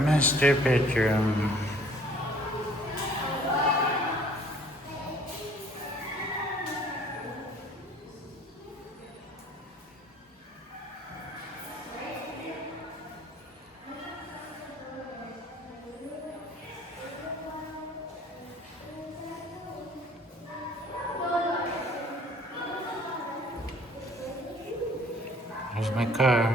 Master bedroom. There's my car.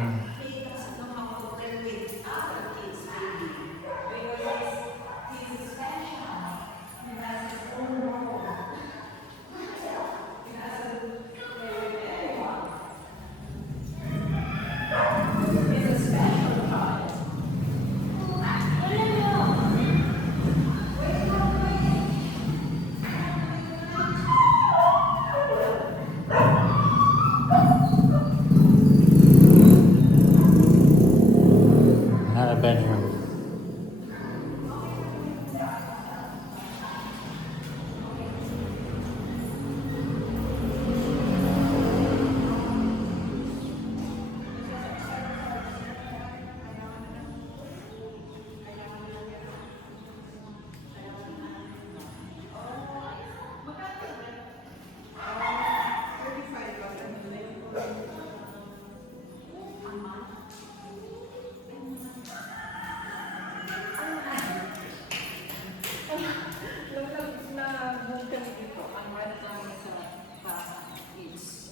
Not a bedroom.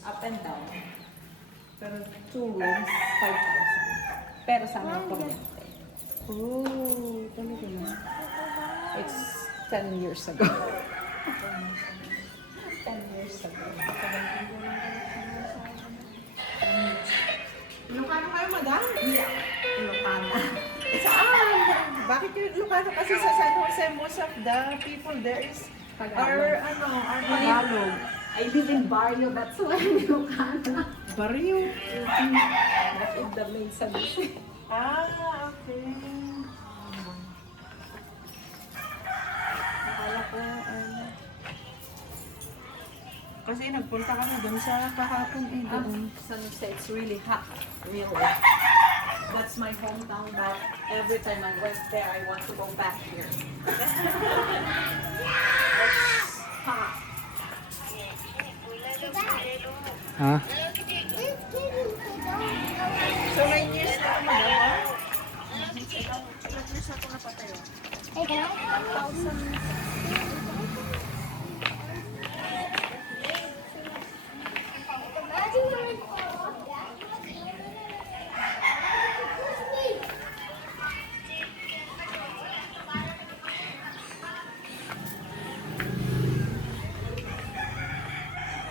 Up and down. Pero 2 rooms, 5,000. Pero sama ang kuryente. Oh, talaga na. It's 10 years ago. 10 years ago. Ilocano kayo, madam? Yeah. Ilocano. Saan? Bakit yung Ilocano? Kasi sa San Jose, most of the people there is are Tagalog. I live in Barrio, that's why Ilocano. Barrio? Not in the main San Jose. Ah, okay. Akala ko, kasi nagpunta kami doon sa kahapon doon. San Jose, it's really hot. Really. That's my hometown, but every time I went there, I want to go back here. It's hot. Huh? So, 9 years na ako magawa. Ilang years ako napatayo? 2000.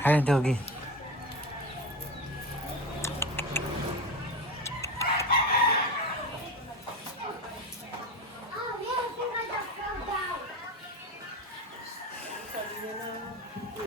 Hi, doggy.